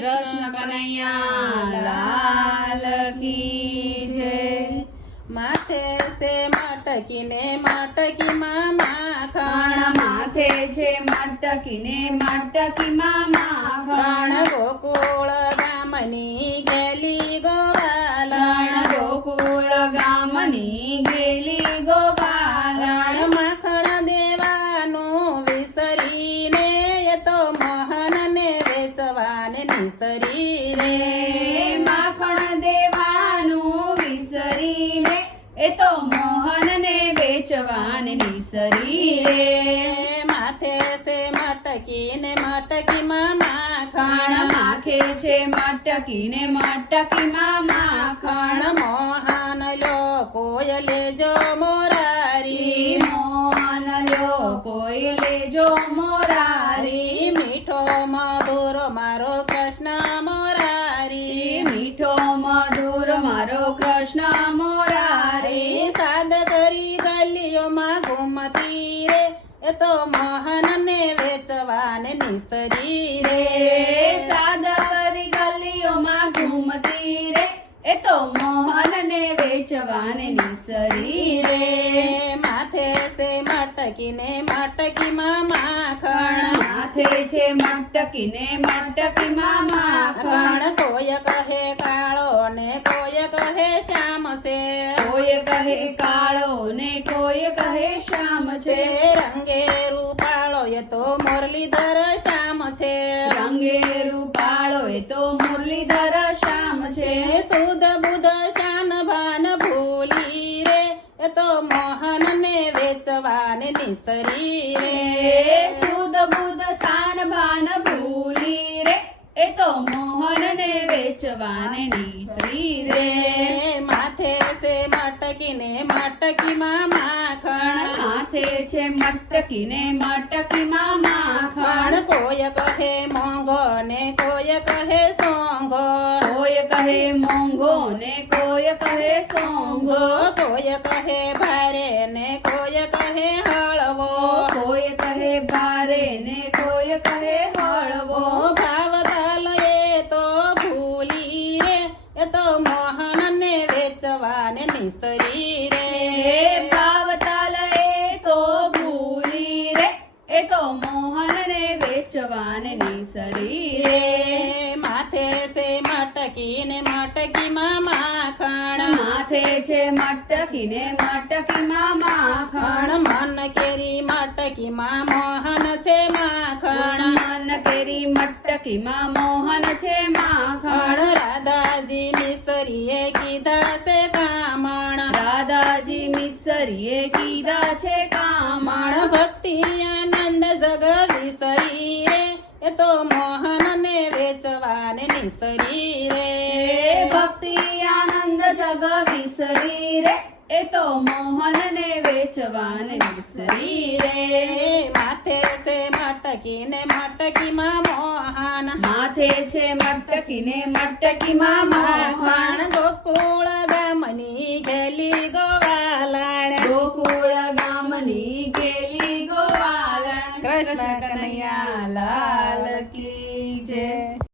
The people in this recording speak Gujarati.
કૃષ્ણ કનૈયા લાલ કી જય। માથે છે મટકીને મટકીમાં માખણ, માથે છે મટકીને મટકીમાં માખણ, ગોકુળ ગામની ગેલી ગોવાલણ, ગોકુળ ગામની ગેલી ગોવાલણ, માખણ દેવાનું વિસરીને એ તો મોહનને વેચવાને નિસરી રે, માખણ દેવાનું વિસરીને એ તો મોહનને વેચવાને નિસરી રે, માથે છે મટકીને મટકીમાં માખણ, માખે છે મટકીને મટકીમાં માખણ, મોહન લો કોઈ લેજો મોરારી, મોહન લ્યો કોઈ લેજો મોરારી, મીઠો મધુર મારો કૃષ્ણ મોરારી, મીઠો મધુર મારો કૃષ્ણ મોરારી, સાદ કરી ગલીઓમાં ઘૂમતી રે એ તો મોહનને વેચવાને નિસરી રે, સાદ કરી ગલીઓમાં ઘૂમતી રે એ તો મોહનને વેચવાને નિસરી રે, માથે છે મટકીને મટકીમાં માખણ, માથે છે મટકીને મટકીમાં માખણ, કોઈ કહે કાળો ને કોઈ કહે શ્યામ છે, કોઈ કહે કાળો ને કોઈ કહે શ્યામ છે, રંગે રૂપાળો એ તો મુરલીધર શ્યામ છે, રંગે રૂપાળો એ તો મુરલીધર શ્યામ છે, સુધ બુધ શાન ભાન ભૂલી રે એ તો મોહનને વેચવાને નિસરી રે, સુદ બુધ શાન ભાન ભૂલી રે એ તો મોહનને વેચવાને નિસરી રે, માથે છે મટકીને મટકીમાં માખણ, માથે છે મટકીને મટકીમાં માખણ, કોઈ કહે મોંઘો ને કોઈ કહે સોંઘો, કોઈ કહે મોંઘો ને કોઈ કહે સોંઘો, કોઈ કહે ભારે ને કોઈ કહે હળવો, કોઈ કહે ભારે ને કોઈ કહે હળવો, ભાવ તાલ એ તો ભૂલી રે એ તો મોહનને વેચવાને નિસરી રે, ભાવતાલ એ તો ભૂલી રે એ તો મોહનને વેચવાને નિસરી રે, માથે છે મટકીને મટકીમાં માખણ, માથે છે મટકીને મટકીમાં માખણ, મન કેરી મટકીમાં મોહન છે માખણ, મન કેરી મટકીમાં મોહન છે માખણ, રાધાજી મિસરીએ કીધા છે કામણ, રાધાજી મિસરીએ કીધા છે કામણ, ભક્તિ આનંદ જગ વિસરી રે એ તો મોહનને વેચવાને નિસરી રે, ભક્તિ આનંદ જગ વિસરી રે એ તો મોહનને વેચવાને નિસરી રે, માથે છે મટકીને મટકીમાં મોહન, માથે છે મટકીને મટકીમાં મોહન, ગોકુળ